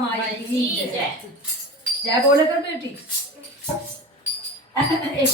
माई की जय। जय बोले कर बेटी। एक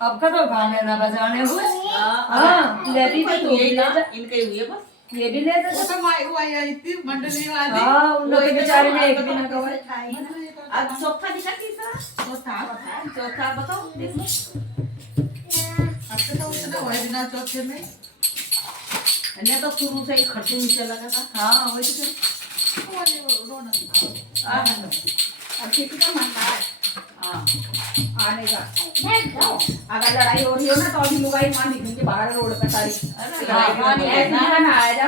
अब का तो गाने ना बजाने हुए। हाँ लेती तो तू भी ले जा। इनके हुए बस ये भी ले जा। वो तो माई हुई आई थी मंडली वाली। हाँ उन लोग के बेचारे ने एक भी ना कहा। अब चौथा दिखा तीसरा चौथा बताओ देखो। अब तो उतना हुआ बिना चौथे में। अन्य तो शुरू से ही खर्चे नीचे लगा था। हाँ वही तो। अब किसी का मानता है आने का अगर लड़ाई हो रही हो ना तो अभी लुगाई मार निकलेंगे बाहर रोड पे सारी। ना आया जा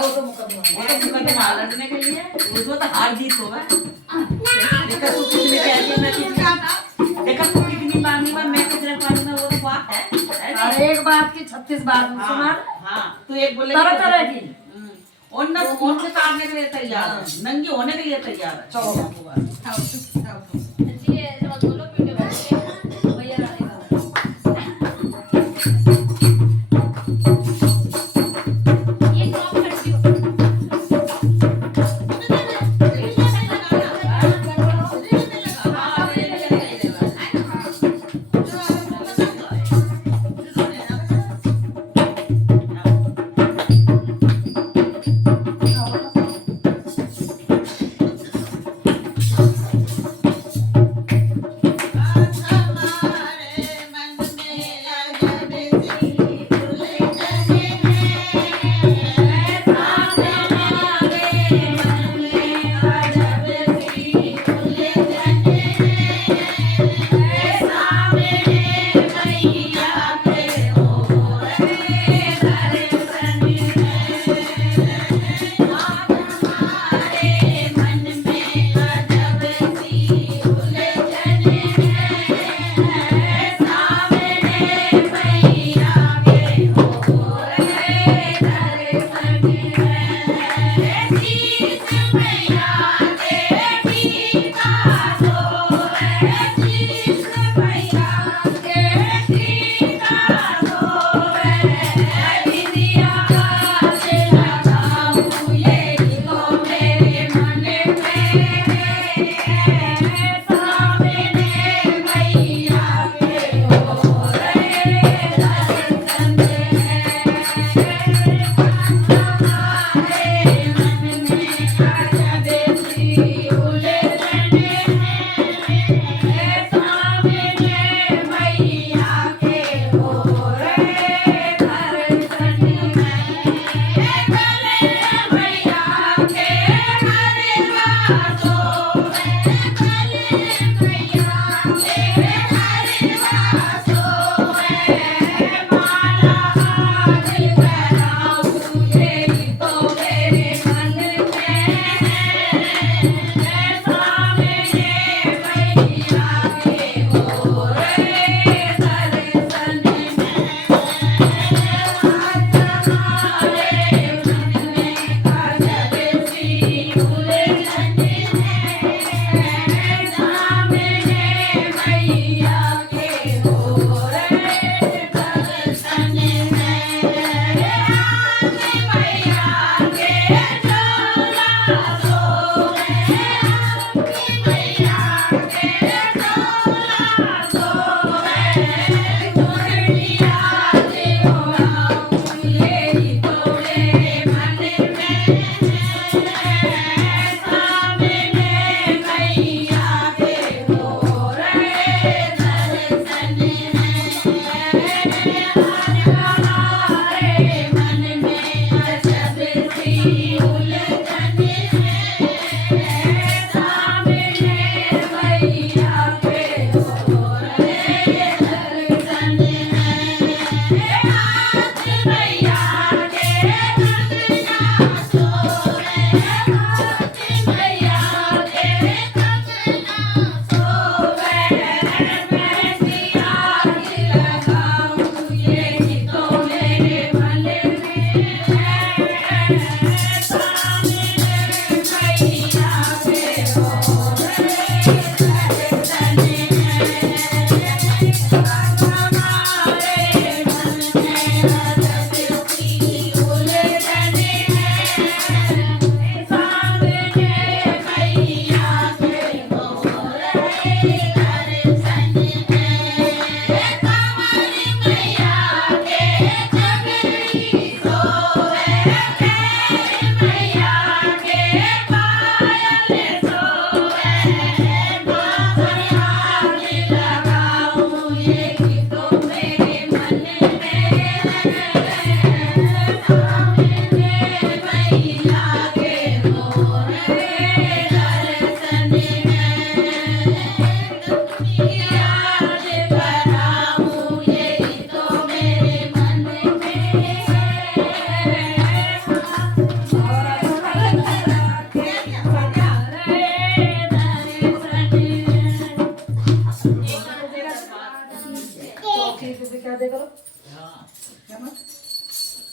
वो तो मुकदमा लड़ने के लिए उसको तो हार जीत हो देखा तू कितनी कैसी मैं कितनी देखा तू कितनी मांगी मैं कितने पानी में वो तो बात है। अरे एक बात की 36 बात सुना। हाँ तू एक बोले तरह तरह की उनके सामने के लिए तैयार है नंगी होने के लिए तैयार है। चलो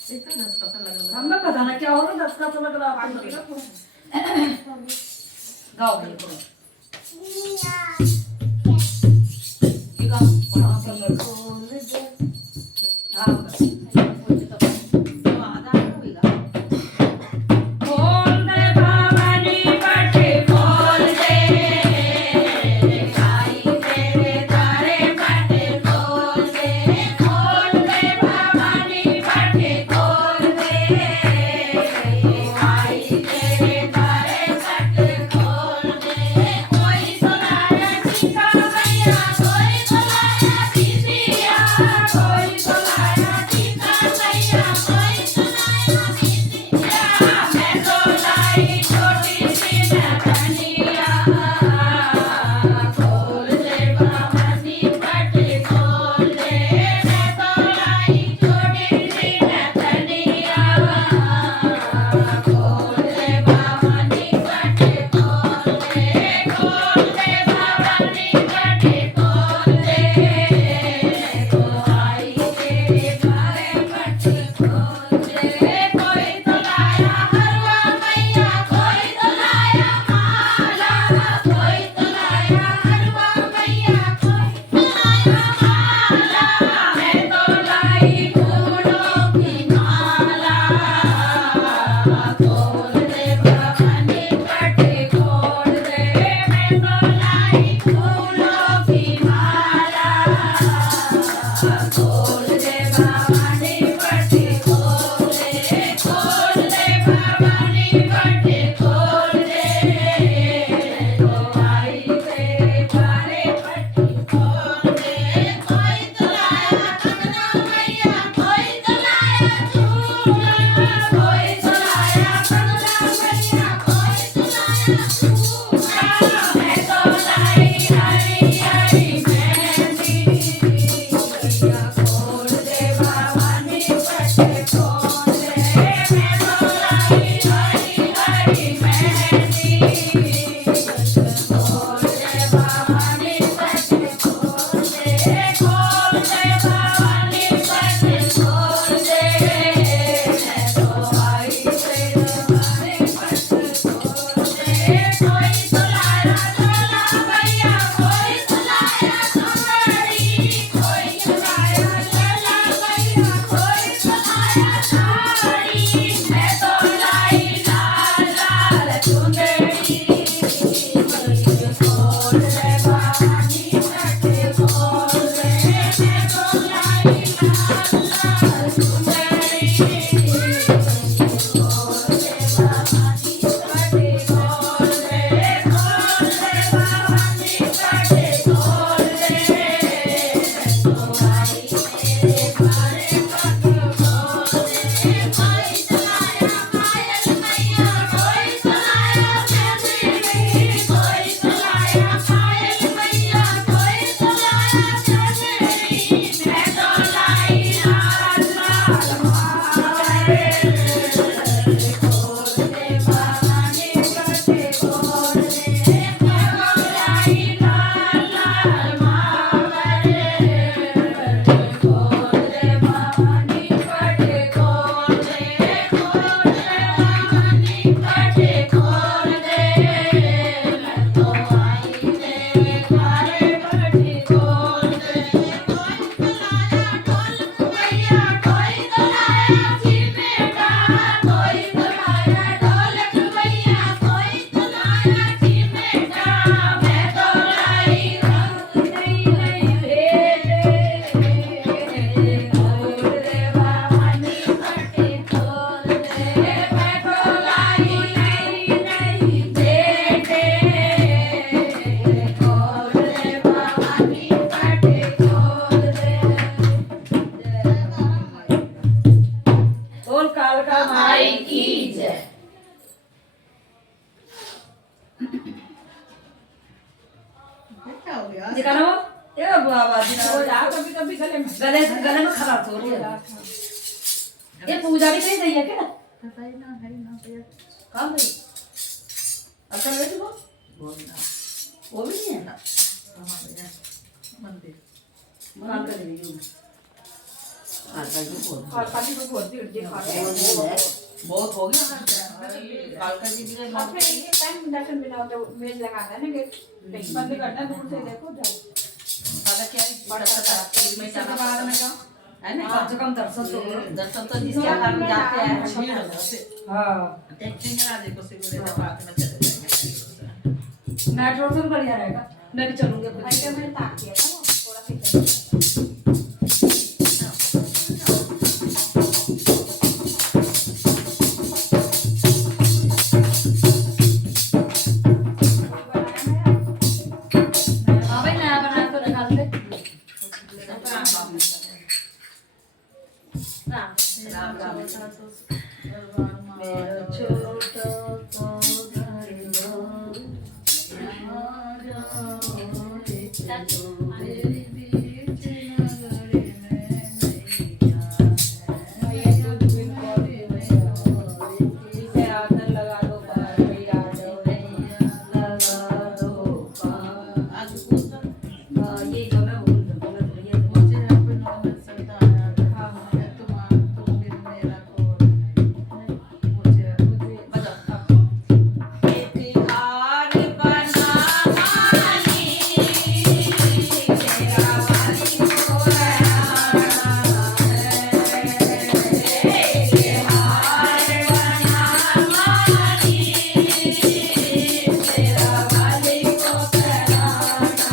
हमें पता ना क्या हो रहा, 10 का तो लग रहा है गाओ भाई को ये गाओ हाँ आई तेरे तारे पट खोल दे क्या हो गया? दिखाना वो ये बाबा हो जा कभी कभी गले में गले में खराब हो रही है। ये पूजा भी सही है क्या? पता ही ना है ना भैया। कहाँ गई? अच्छा ले वो वो भी नहीं है ना कहाँ भैया? मंदिर। काम कर रही हूँ आता ही बहुत और खाली को भर्ती उठ खा बहुत हो गया कालका जी भी और फिर ये टाइम दर्शन बिना होता मेज लगाना है ना कि बंद करना दूर से देखो जाओ सादा क्या है में इसके बाद में जाओ है ना कम से कम दर्शन तो जिसके हम जाते हैं भीड़ होता है हां टैक्सी में आ देखो सिगरेट का पार्क में चले जाएंगे। मेट्रो से बढ़िया रहेगा मैं भी चलूंगी भाई के मैंने ताक किया था थोड़ा सा हाँ भाई नया बना तो निकाल ले राम राम मेरा छोटा सा घर तेरी बीच नगरी ये तो बिन कोरी इसे आदर लगा दो पर भैया लगा दो आज कुछ ये जो मैं बोल रहा हूँ ये मुझे अपने नॉलेज से आया था तुम बिन मेरा कोई नहीं मुझे बता हार बना मानी तेरा वाली को हार बना मानी तेरा वाली को कराना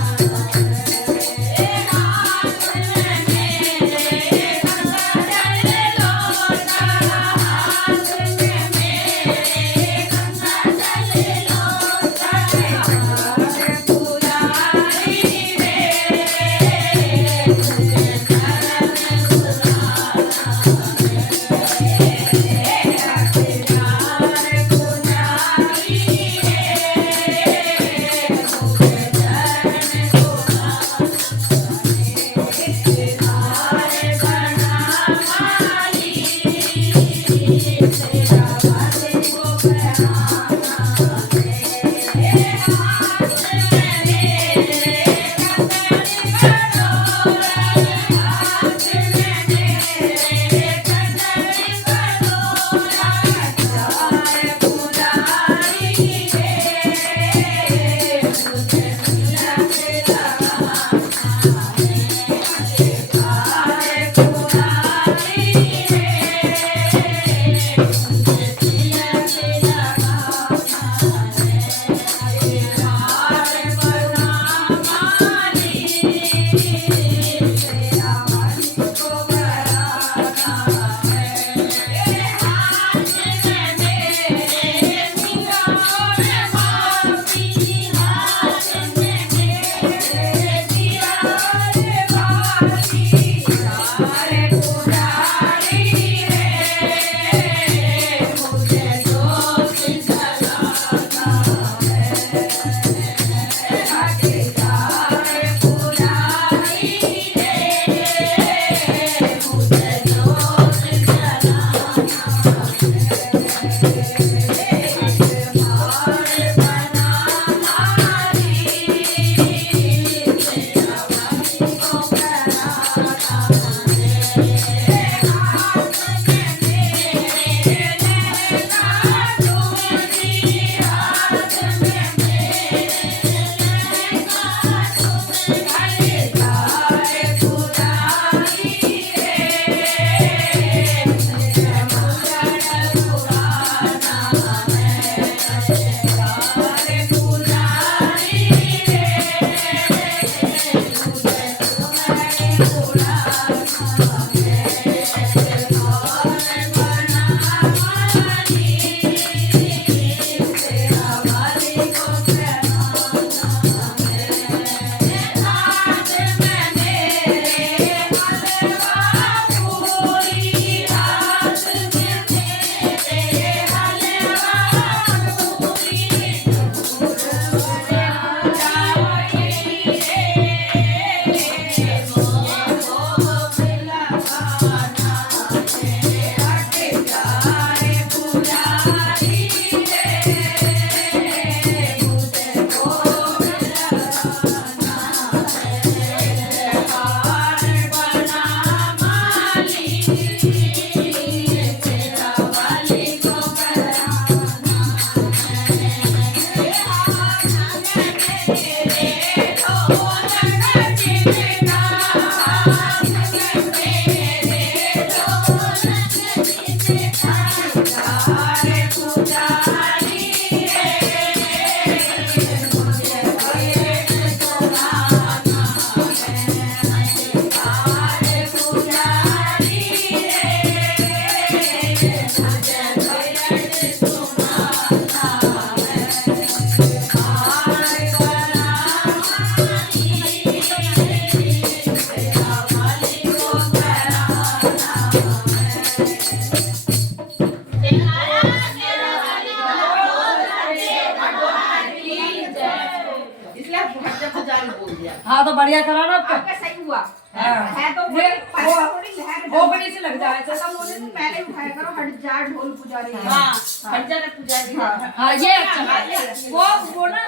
दिया। हाँ तो बढ़िया करा ना आपका। आपका सही हुआ हाँ। है तो ये थोड़ी लहर भोगनी से लग जाए तो मुझे तो पहले उठाया करो हट जा ढोल पुजारी हाँ खर्चा का पुजारी है। हाँ ये अच्छा है। वो ना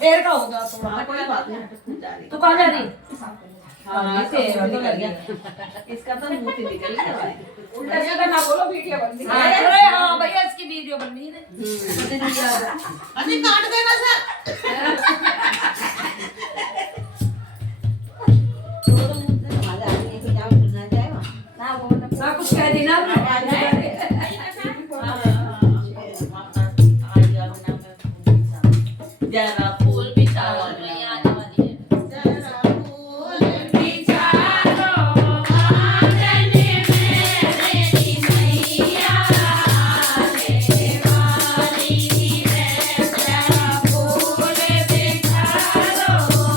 देर का होगा थोड़ा। हाँ कोई बात नहीं पुजारी। तू कहाँ जा रही? हाँ तेरा तो लग गया। इसका तो मुंह से निकल गया भाई। उल्टा सीधा ना बोलो वीडियो बनती हाँ है अरे हाँ भैया इसकी वीडियो बननी है। मुझे नहीं याद है। अभी काट देना सर। हाँ कुछ कह दी ना जरा फूल बिछा फूल बिछा दो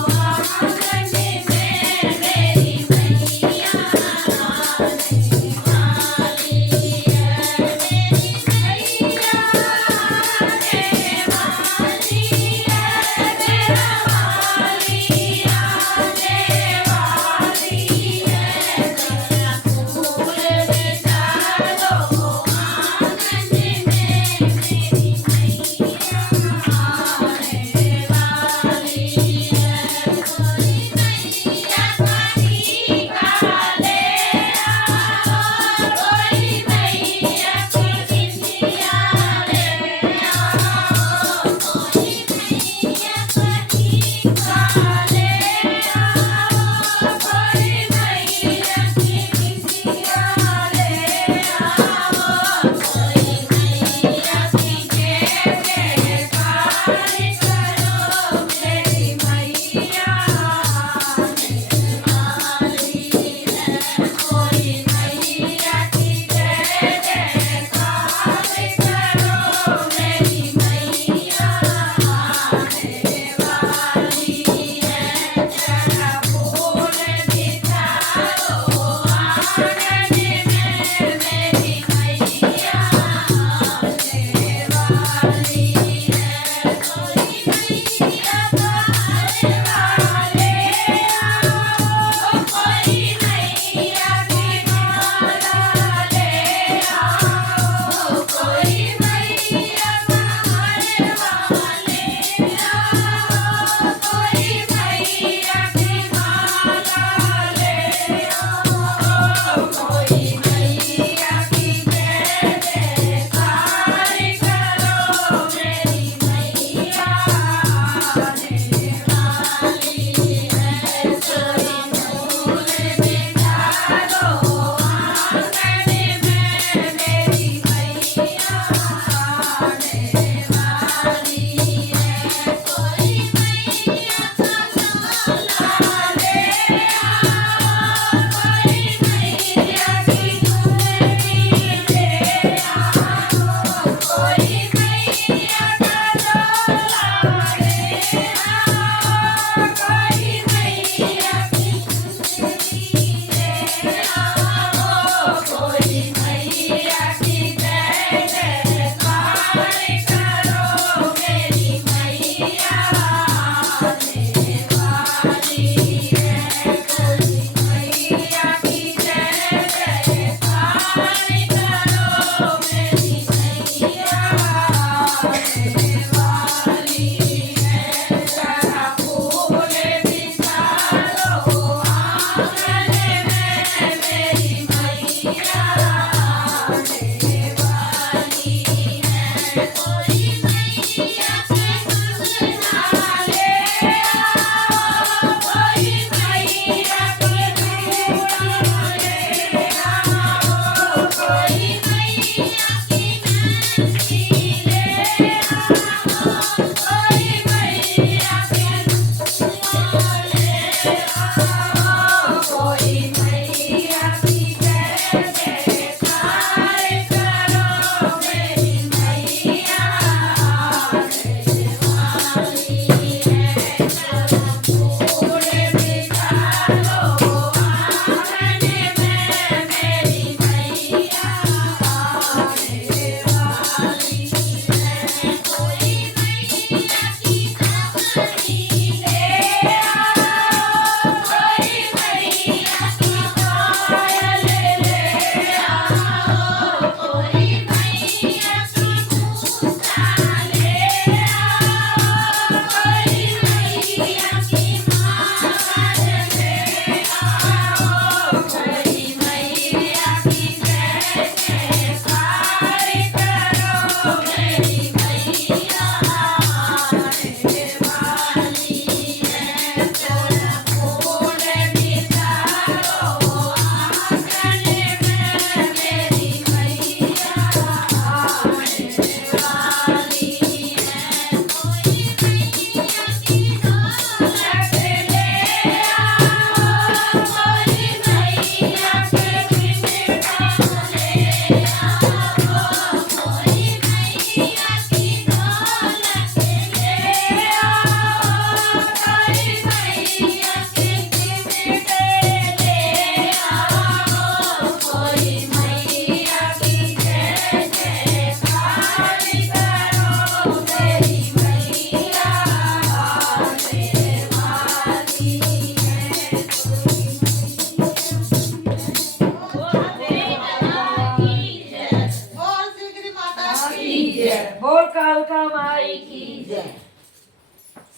कालका माई की जय।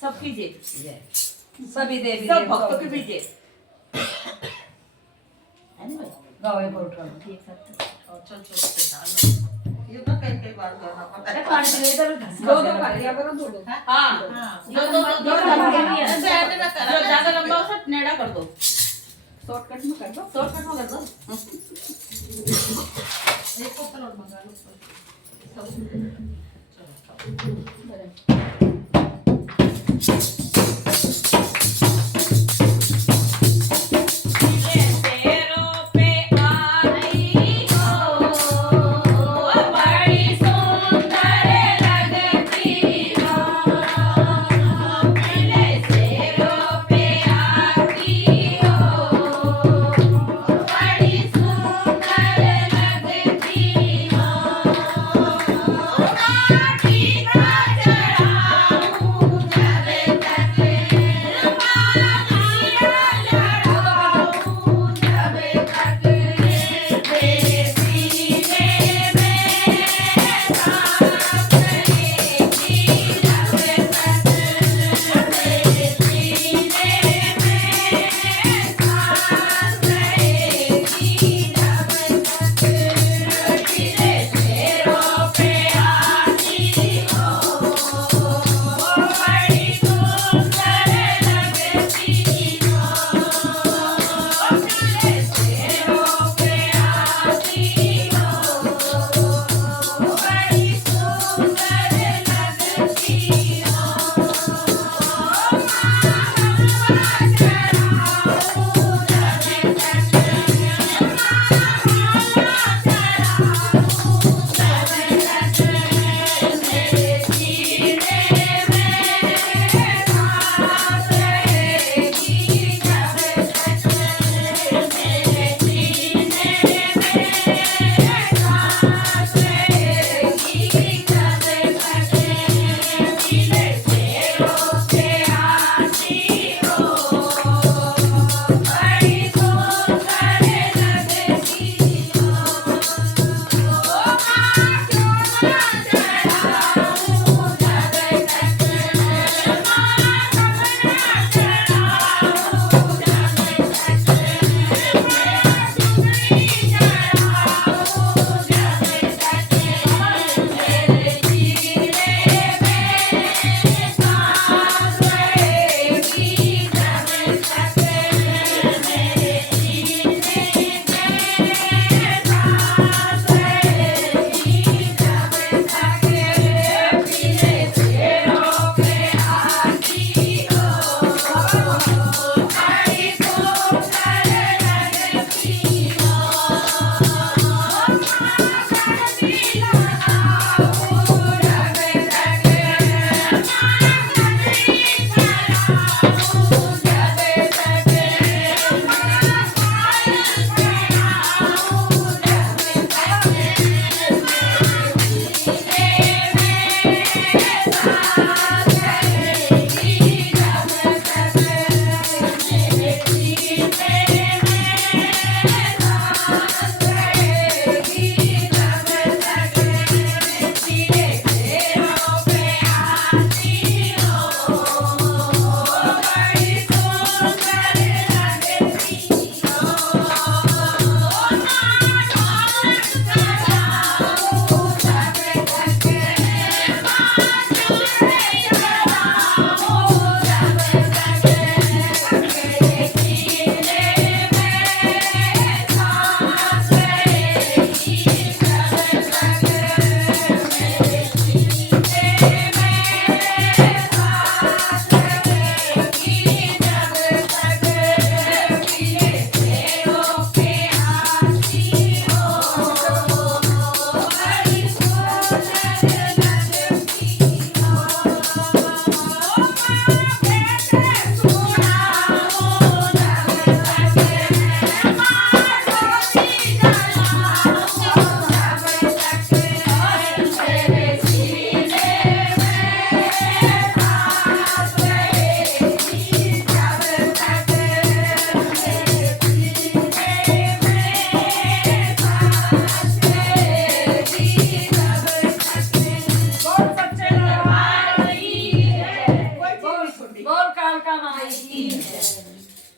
सबकी जय, सभी देवी सब भक्तों की भी जय। गावे को उठा ठीक है। और चल चल से डालो ये तो कई बार करना पड़ता है पानी ले इधर दो दो कर लिया करो दो दो हाँ हाँ दो ऐसे ऐसे ना जो करा ज्यादा लंबा हो सब नेड़ा कर दो, शॉर्टकट में कर दो शॉर्टकट में कर दो। एक को पलट मंगा लो तेरों पे आई हो बड़ी सुंदर लगती हो, मेरे तेरों पे आती हो बड़ी सुंदर लगती हो, माटी का चढ़ाऊं जब तक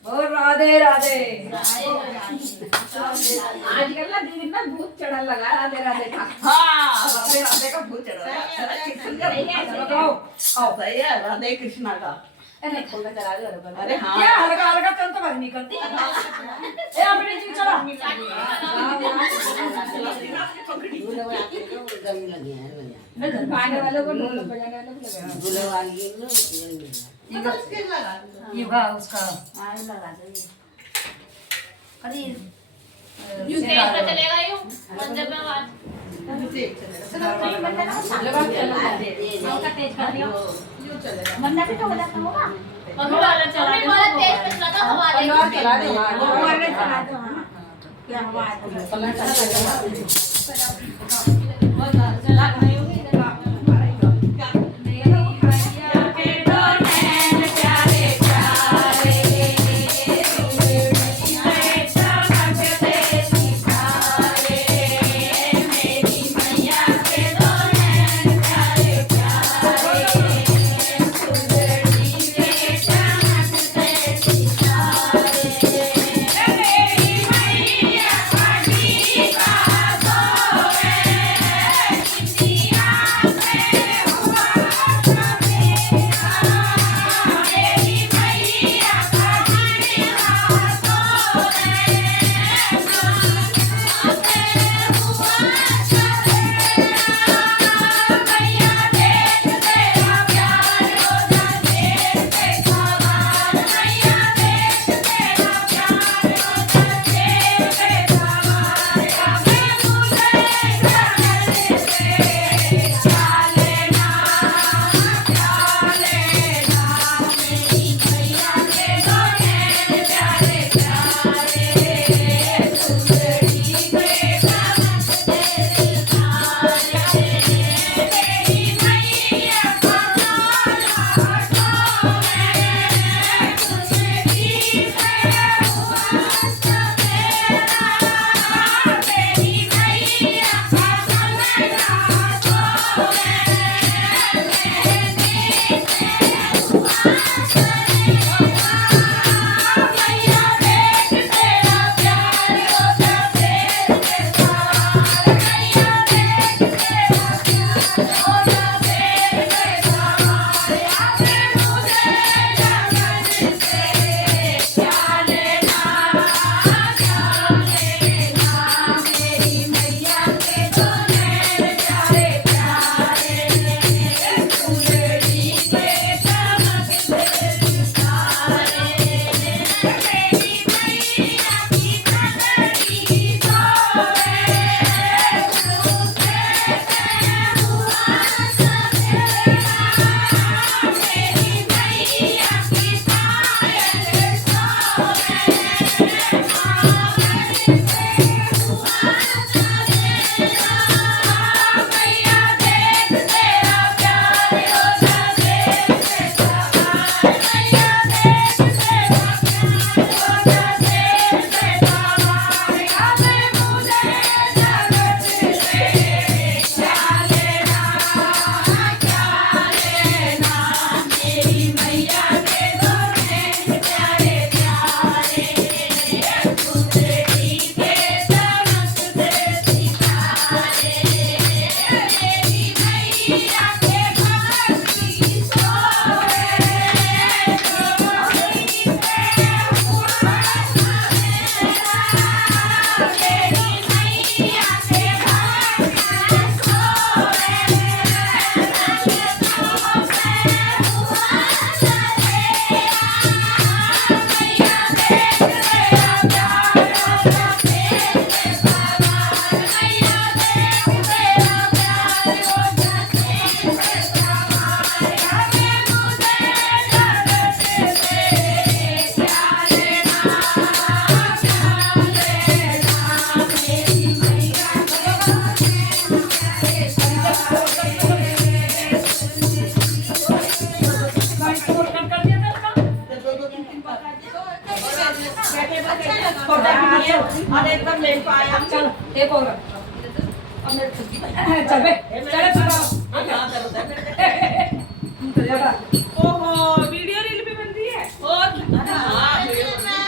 बोल राधे राधे। आजकल ना दीदी ना भूत चढ़ने लगा है राधे राधे का। हाँ राधे राधे का भूत चढ़ रहा है। बताओ सही है राधे कृष्णा का। नहीं खोलना चला दो अरे हाँ क्या हल्का हल्का चल तो नहीं करती ए अपनी जी चला गाने वालों को ढोलक बजाने वालों को लगा। ये बा उसका अरे यूं तेज पे चलेगा यूं मंदिर में आवाज मम्मी वाला चला तेज पे चला था हमारे चला दो अरे एकदम ले पाया चल एक और चल बे चल चल ओहो वीडियो रील भी बन रही है। और हाँ वीडियो बन रही है।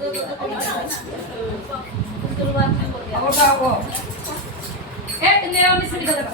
शुरुआत में बोल दिया अब वो ए मेरा मिस्त्री का लगा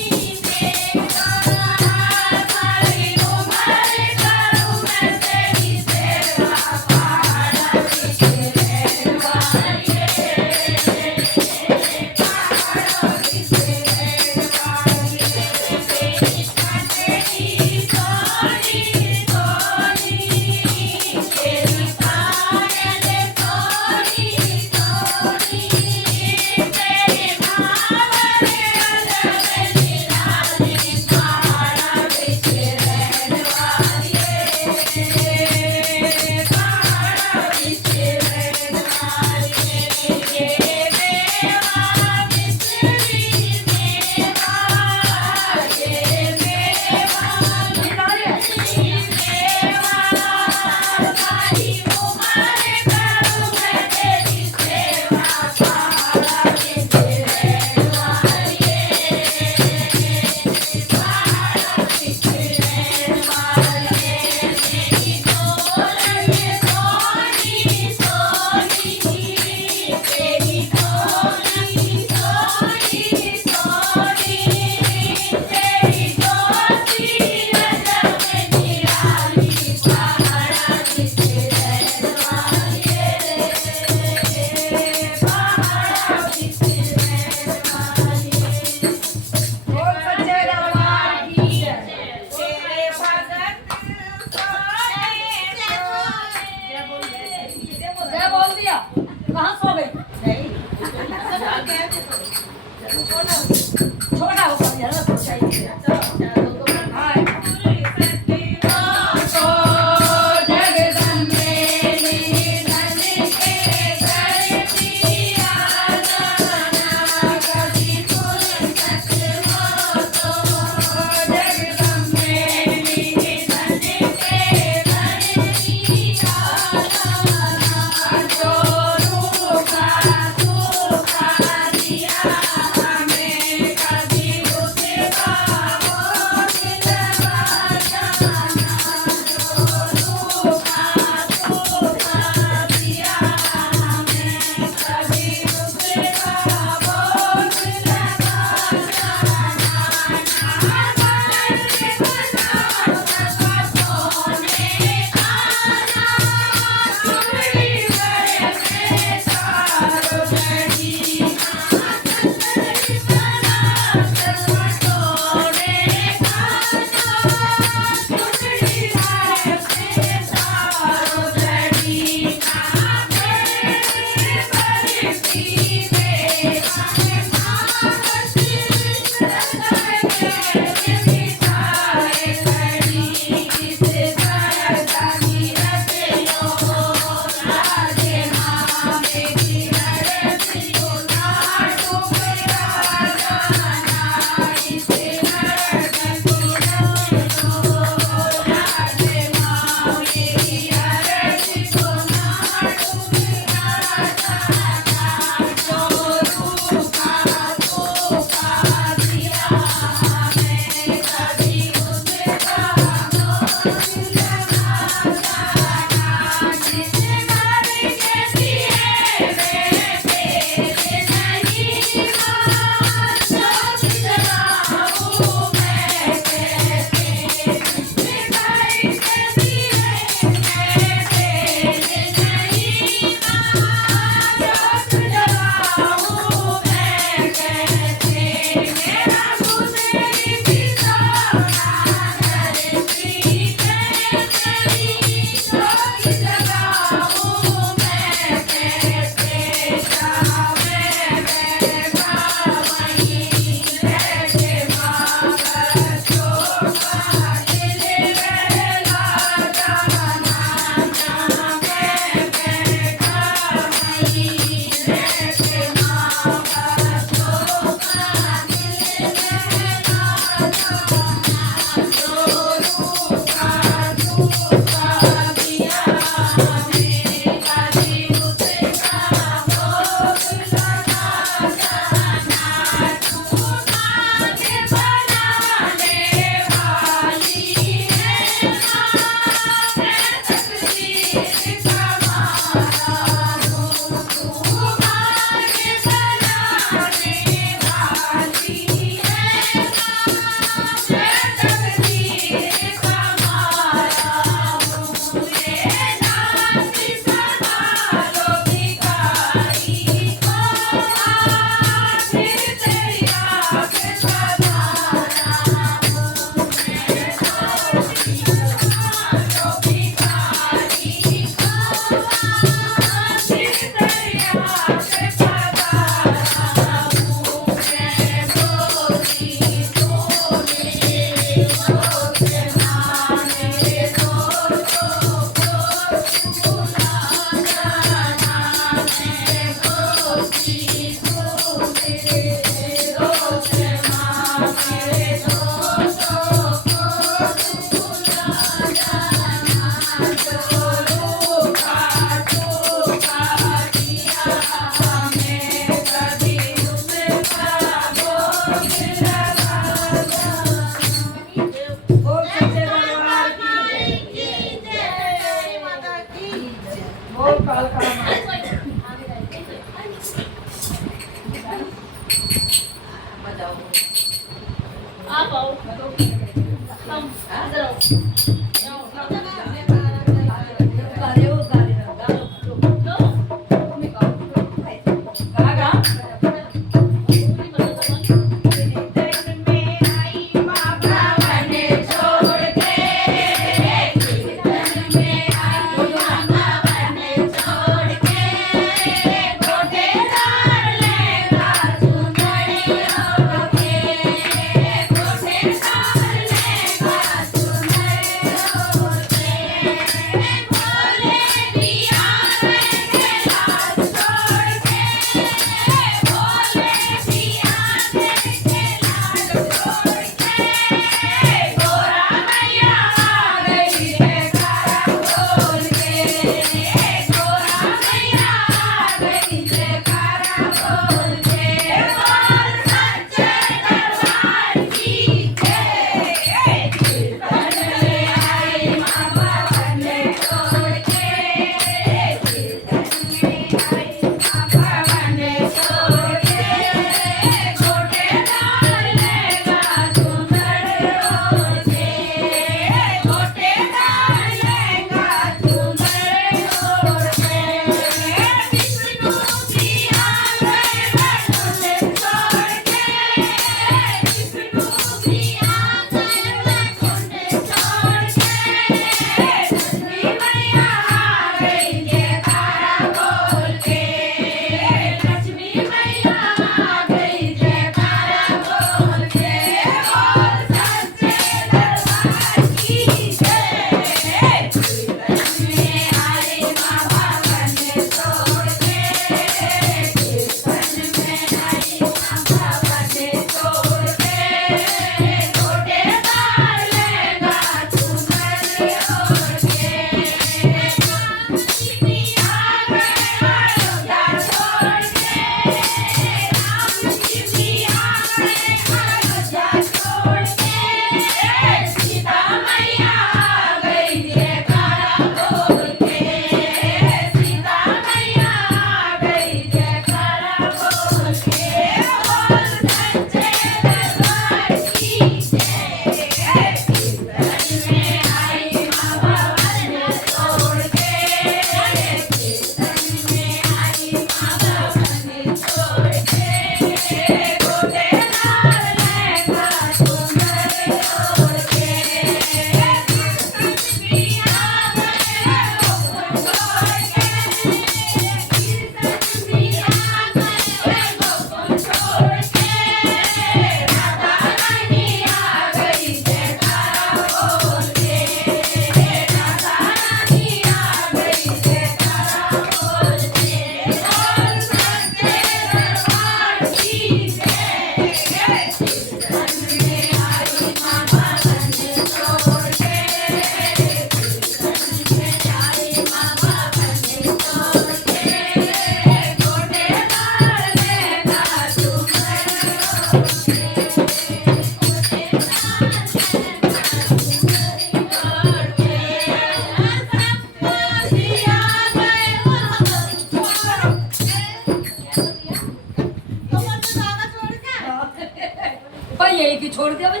छोड़ दिया भाई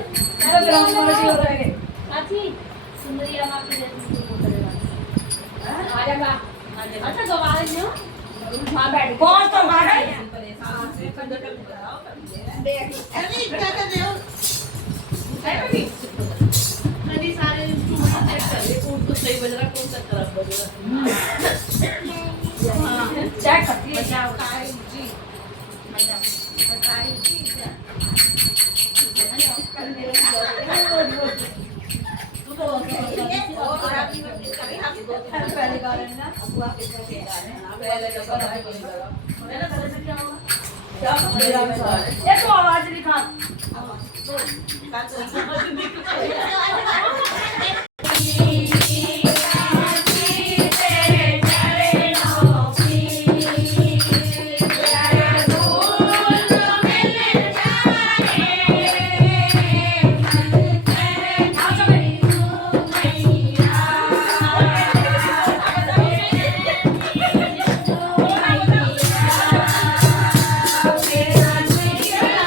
अच्छी सुंदरिया माँ की जैसी आ जाएगा अच्छा गवा रही हो वहाँ बैठ कौन तो गाड़ा अरे क्या कर रहे हो नदी सारे इंस्ट्रूमेंट चेक कर ले कौन तो सही बज रहा कौन सा खराब बज रहा चेक करती है बचाओ काई जी बताई जी पहले गा रहे हैं ना अब आप इसका क्या गा रहे हैं पहले का गा रहे हैं ये तो आवाज नहीं खा Yeah.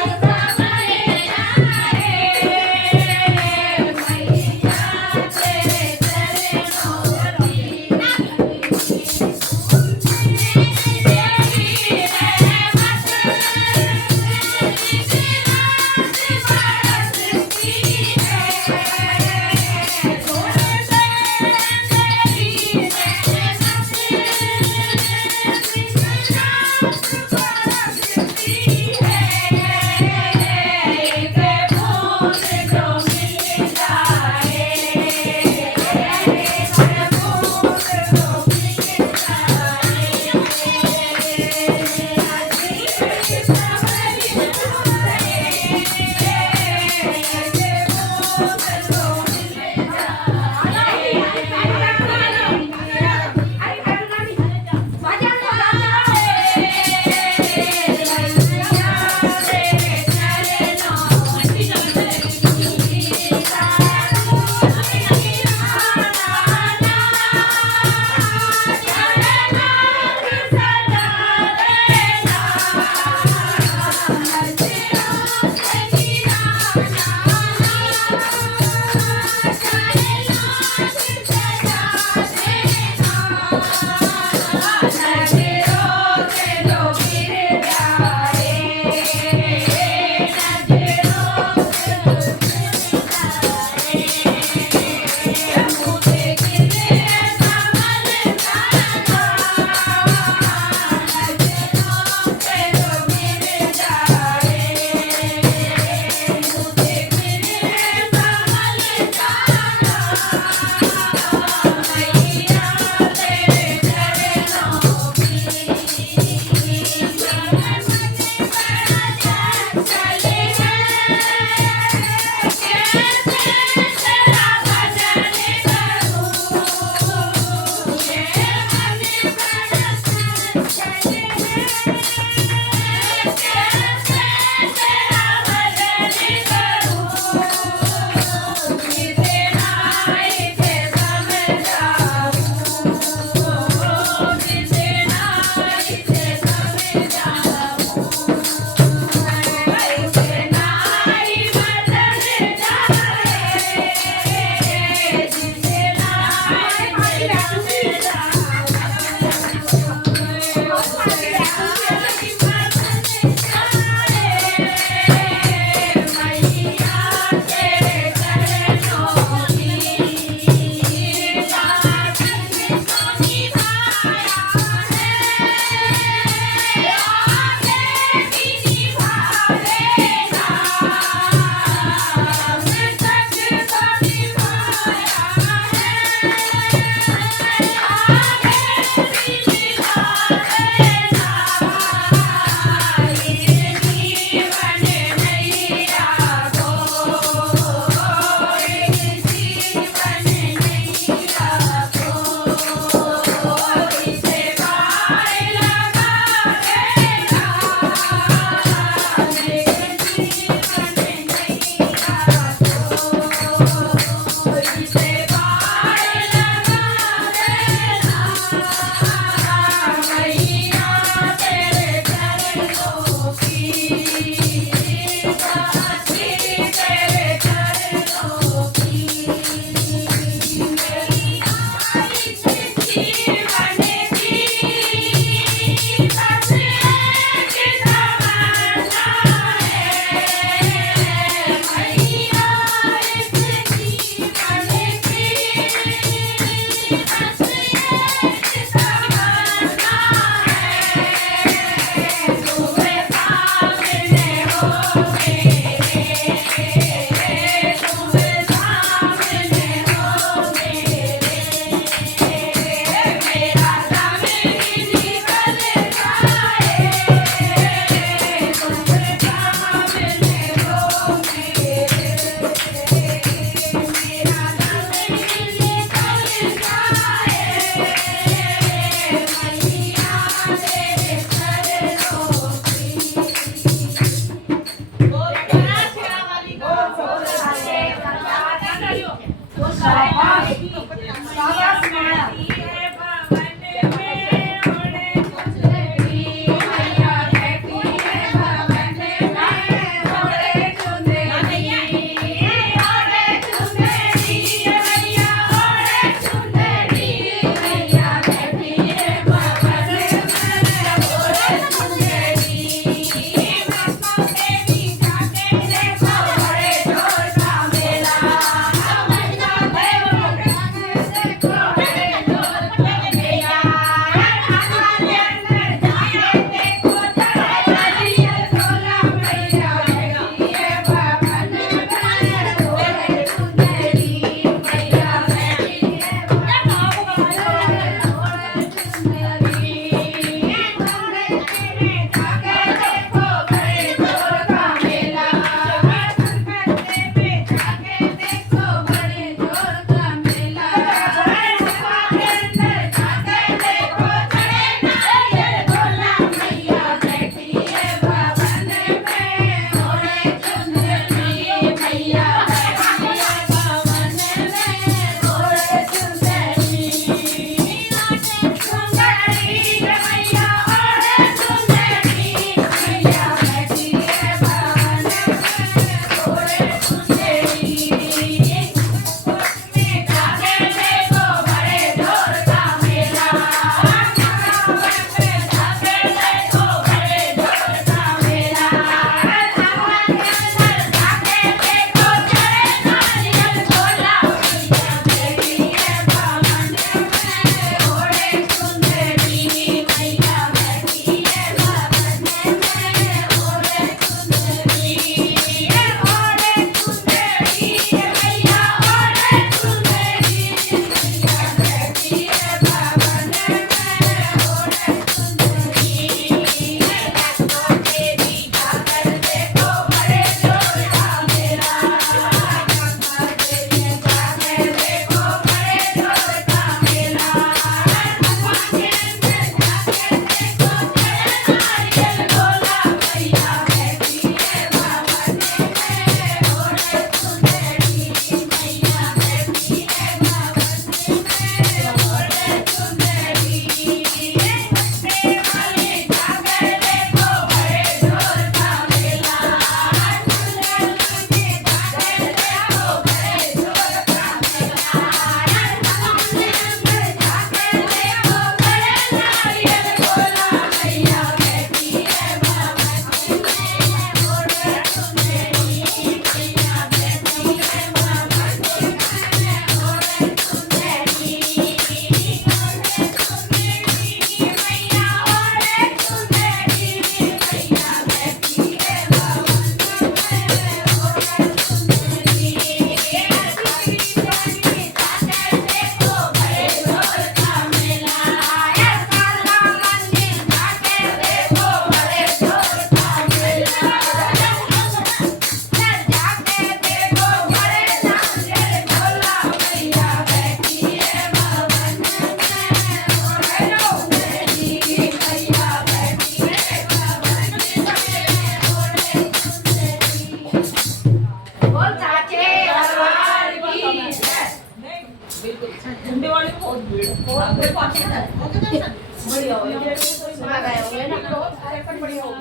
बढ़िया हो गए होंगे ना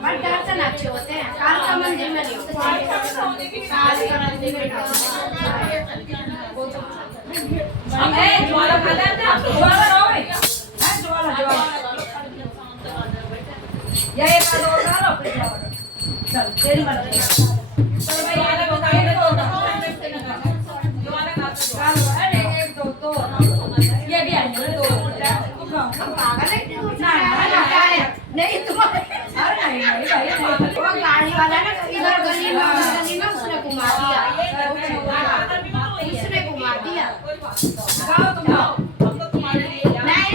पर दर्शन अच्छे होते हैं कालका मंदिर में नहीं होते कालका मंदिर में ज्वाला खा लेते हैं ज्वाला रहो हैं ज्वाला ये एक दो डालो फिर जाओ चल तेरी मर्जी चलो भाई आगे बताइए तो ज्वाला खा चलो अरे एक दो तो ये भी आएंगे दो पागल है ना नहीं तुम्हारे अरे नहीं भाई वो गाड़ी वाला ना इधर गली में उसने घुमा दिया उसने घुमा दिया गाओ तुम गाओ नहीं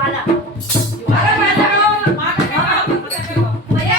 अरे मैं लगाओ मां का गाओ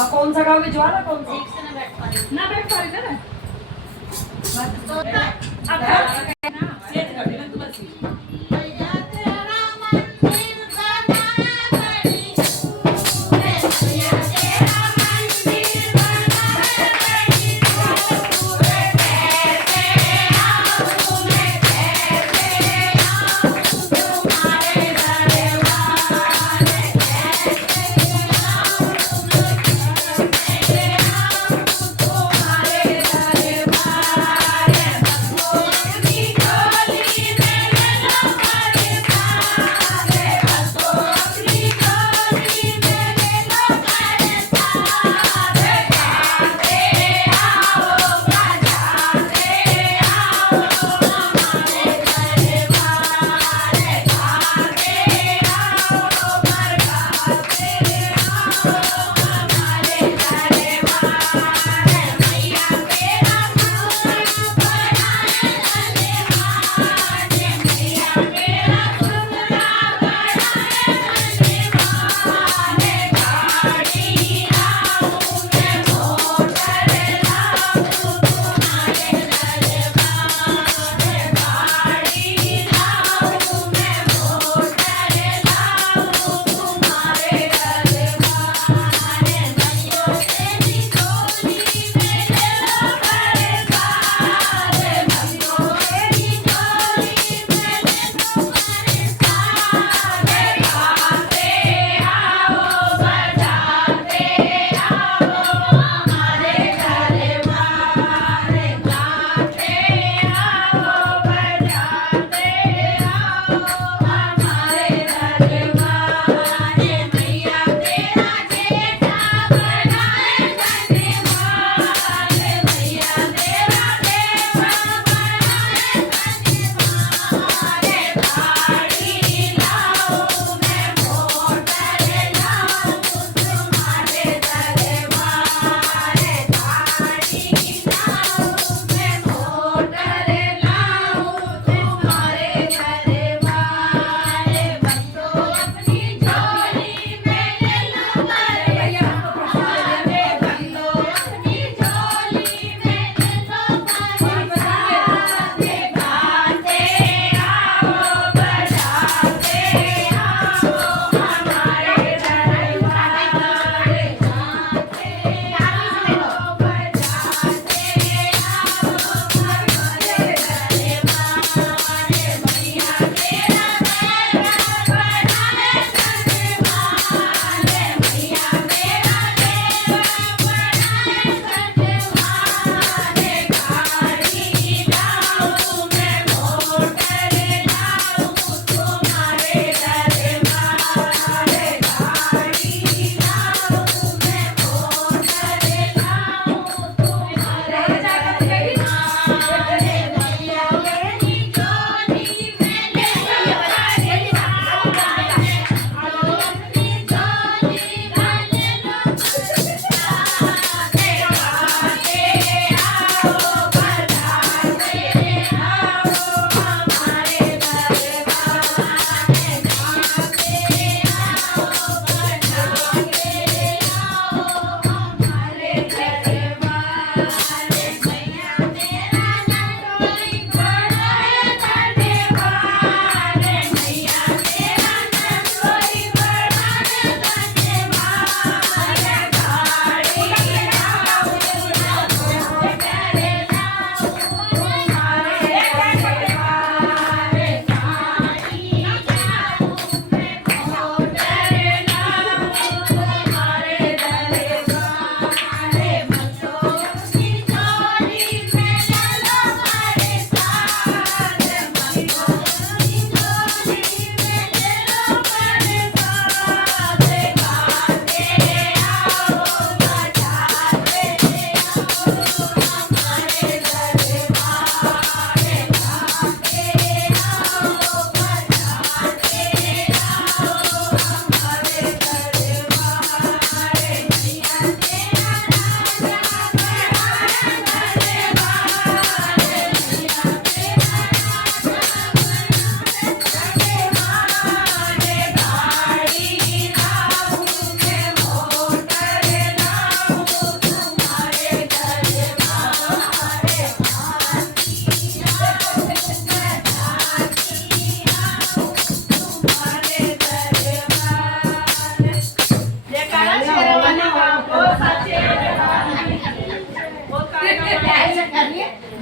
अब कौन सा गाओगे ज्वाला कौन सा? एक से ना बैठ पा रही ना बैठ पा रही ना सेट कर देना तुलसी भैया तेरा मंदिर बना बड़ी भैया तेरा मंदिर बना बड़ी पूरे कैसे आओ तुम्हें कैसे आओ तुम्हारे दरबार कैसे आओ तुम्हें कैसे आओ तुम्हारे दरबार भगवान की डोली में लगा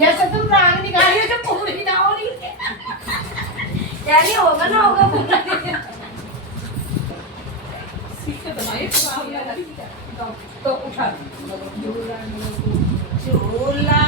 जैसे तुम राग निकाली हो जो पूरी ना हो रही है। क्या नहीं होगा ना होगा पूरा। तो उठा झूला